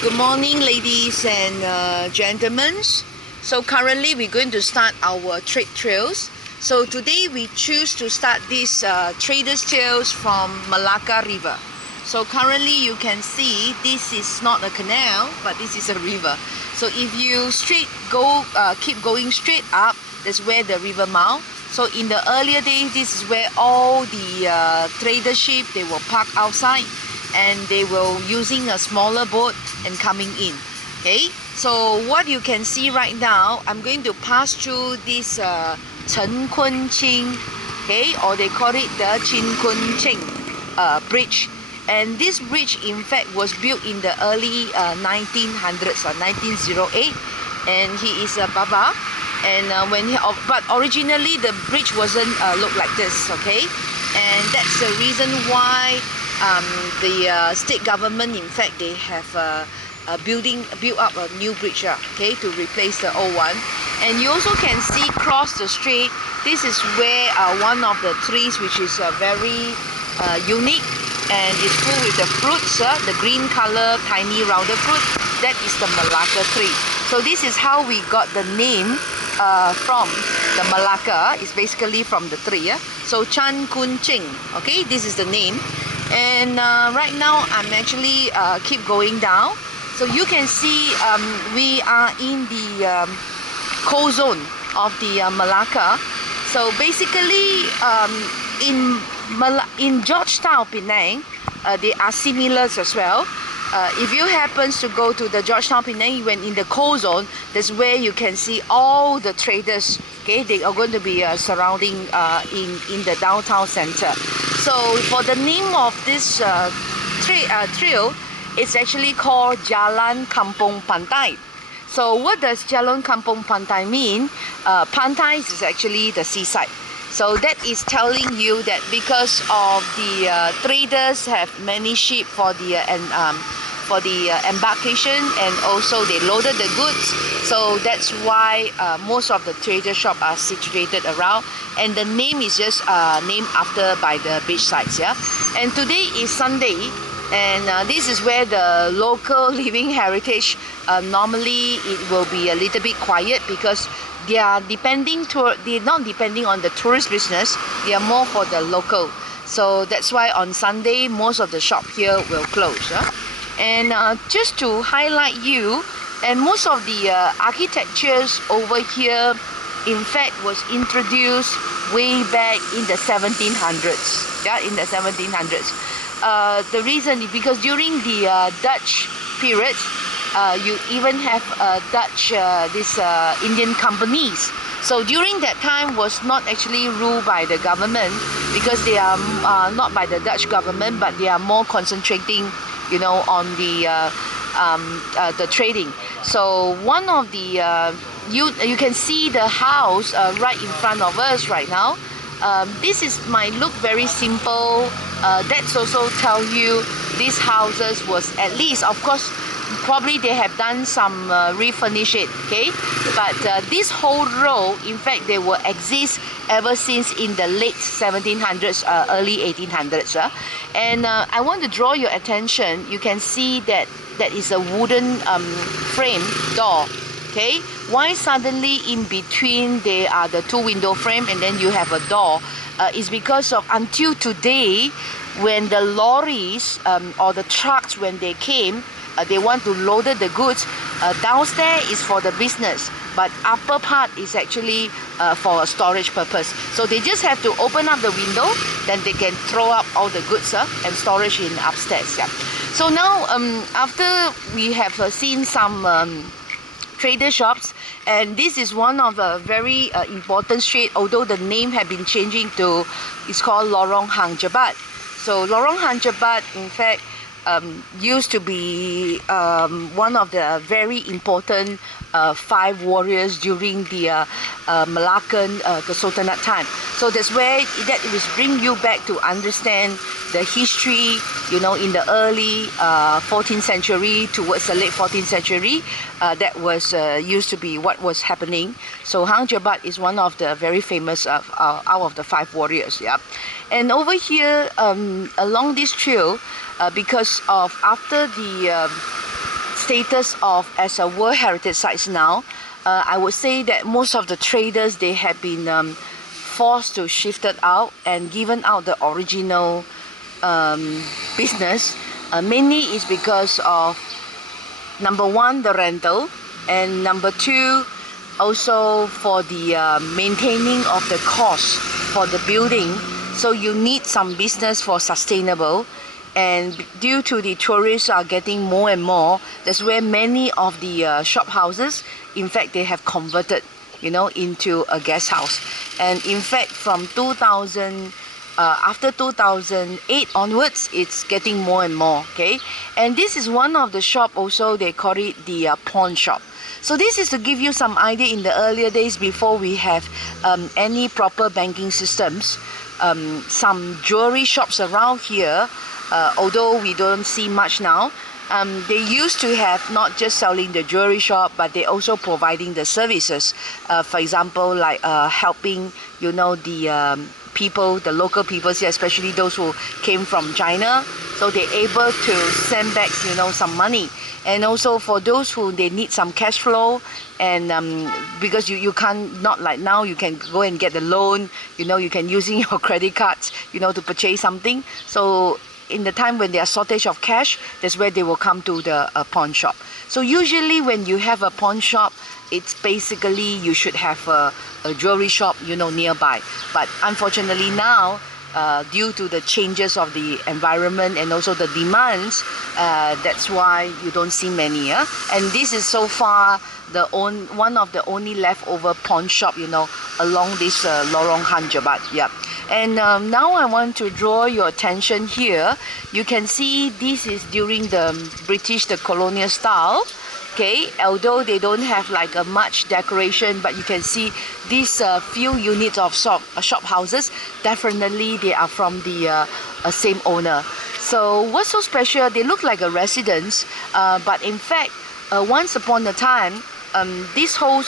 Good morning, ladies and gentlemen. So currently we're going to start our trade trails. So today we choose to start this traders trails from Malacca River. So currently you can see this is not a canal, but this is a river. So if you keep going straight up, that's where the river mouth. So in the earlier days, this is where all the trader ship, they will park outside and they will using a smaller boat and coming in. Okay, so what you can see right now, I'm going to pass through this Chen Kun Ching, okay, or they call it the Chin Kun Ching bridge. And this bridge in fact was built in the early 1900s or 1908, and he is a Baba. And but originally the bridge wasn't look like this, okay, and that's the reason why the state government, in fact, they have built up a new bridge, okay, to replace the old one. And you also can see across the street, this is where one of the trees, which is very unique, and it's full with the fruits, the green color, tiny rounded fruit. That is the Malacca tree. So this is how we got the name from the Malacca. It's basically from the tree. So Chan Kun Ching, okay, this is the name. And right now I'm actually keep going down. So you can see we are in the cold zone of the Malacca. So basically in Georgetown, Penang, they are similar as well. If you happen to go to the Georgetown, Penang, when in the cold zone, that's where you can see all the traders. Okay, they are going to be surrounding in the downtown center. So for the name of this trail, it's actually called Jalan Kampung Pantai. So what does Jalan Kampung Pantai mean? Pantai is actually the seaside. So that is telling you that because of the traders have many ship for the embarkation, and also they loaded the goods. So that's why most of the trader shop are situated around, and the name is just named after by the beach sides. Yeah. And today is Sunday, and this is where the local living heritage, normally it will be a little bit quiet because they are they're not depending on the tourist business, they are more for the local. So that's why on Sunday most of the shop here will close. And just to highlight you, and most of the architectures over here in fact was introduced way back in the 1700s. Yeah, in the 1700s. The reason is because during the Dutch period, you even have Dutch Indian companies. So during that time was not actually ruled by the government, because they are not by the Dutch government, but they are more concentrating, you know, on the trading. So one of the you can see the house right in front of us right now. This might look very simple. That's also tell you these houses was at least, of course, probably they have done some refurnish it, okay, but this whole row, in fact, they will exist ever since in the late 1700s, early 1800s. And I want to draw your attention. You can see that is a wooden frame door. Okay, why suddenly in between there are the two window frame and then you have a door? Is because of until today, when the lorries or the trucks, when they came, they want to load the goods. Downstairs is for the business, but upper part is actually for a storage purpose. So they just have to open up the window, then they can throw up all the goods and storage in upstairs. Yeah. So now after we have seen some trader shops, and this is one of a very important street, although the name have been changing to, it's called Lorong Hang Jebat. So Lorong Hang Jebat, in fact, used to be one of the very important 5 warriors during the Malaccan the Sultanate time. So that's where that will bring you back to understand the history, you know, in the early 14th century towards the late 14th century. That was used to be what was happening. So Hang Jebat is one of the very famous out of the 5 warriors. Yeah, and over here along this trail, because of after the status of as a World Heritage Sites now, I would say that most of the traders, they have been forced to shift it out and given out the original business. Mainly is because of number one, the rental, and number two, also for the maintaining of the cost for the building. So you need some business for sustainable, and due to the tourists are getting more and more, that's where many of the shop houses, in fact, they have converted, you know, into a guest house. And in fact, from 2000 after 2008 onwards, it's getting more and more. Okay, and this is one of the shop also, they call it the pawn shop. So this is to give you some idea. In the earlier days, before we have any proper banking systems, some jewelry shops around here, although we don't see much now, they used to have not just selling the jewelry shop, but they also providing the services. For example, like helping, you know, the people, the local people here, especially those who came from China, so they're able to send back, you know, some money. And also for those who they need some cash flow, and because you can't, not like now, you can go and get the loan, you know, you can using your credit cards, you know, to purchase something. So in the time when there's shortage of cash, that's where they will come to the pawn shop. So usually when you have a pawn shop, it's basically you should have a jewelry shop, you know, nearby. But unfortunately now, due to the changes of the environment and also the demands, that's why you don't see many. Yeah? And this is so far one of the only leftover pawn shop, you know, along this Lorong Hanjabat. Yeah. And now I want to draw your attention here. You can see this is during the British, the colonial style. Okay, although they don't have like a much decoration, but you can see these few units of shop houses, definitely they are from the same owner. So what's so special? They look like a residence, but in fact, once upon a time, this whole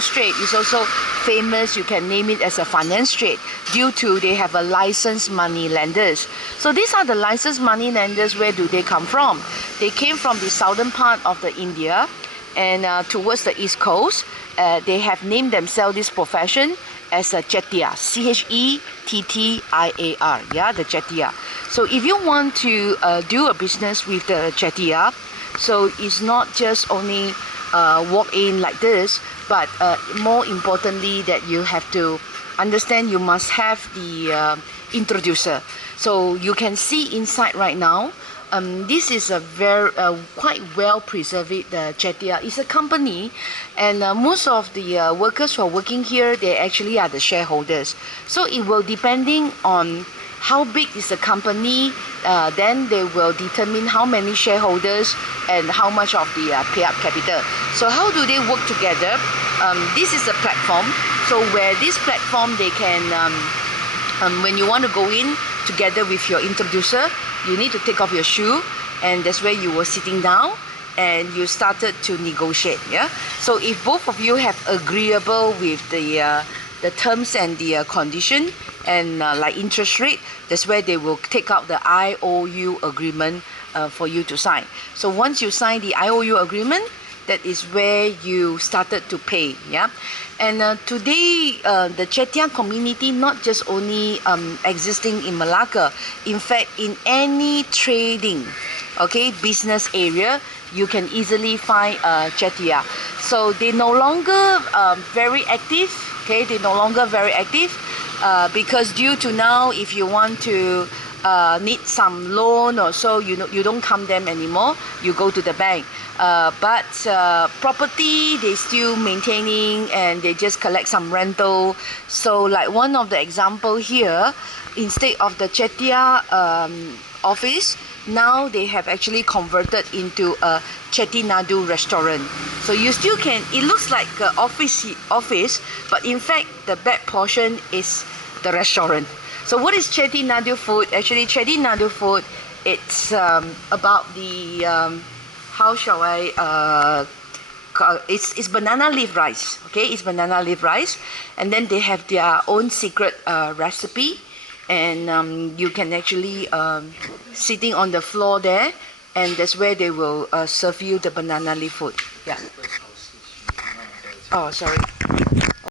street is also famous. You can name it as a finance street due to they have a licensed money lenders. So these are the licensed money lenders. Where do they come from? They came from the southern part of the India and towards the east coast. They have named themselves this profession as a Chettiar, Chettiar. Yeah, the Chettiar. So if you want to do a business with the Chettiar, so it's not just only walk in like this, but more importantly that you have to understand, you must have the introducer. So you can see inside right now, this is a very quite well preserved Chettiar. It's a company, and most of the workers who are working here, they actually are the shareholders. So it will depending on how big is the company, then they will determine how many shareholders and how much of the pay-up capital. So how do they work together? This is the platform. So where this platform, they can, when you want to go in together with your introducer, you need to take off your shoe, and that's where you were sitting down and you started to negotiate. Yeah. So if both of you have agreeable with the terms and the condition, and like interest rate, that's where they will take out the IOU agreement for you to sign. So once you sign the IOU agreement, that is where you started to pay. Yeah. And today the Chettiar community not just only existing in Malacca, in fact in any trading, okay, business area, you can easily find Chettiar. So they no longer very active. Okay, they no longer very active. Because due to now, if you want to need some loan or so, you don't come them anymore, you go to the bank. But property, they still maintaining, and they just collect some rental. So like one of the example here, instead of the Chettiar office, now they have actually converted into a Chettinadu restaurant. So you still can, it looks like an office, but in fact the back portion is the restaurant. So what is Chettinadu food? Actually Chettinadu food, it's about the how shall I it's banana leaf rice. Okay, it's banana leaf rice, and then they have their own secret recipe. And you can actually sitting on the floor there, and that's where they will serve you the banana leaf food. Yeah. Oh, sorry.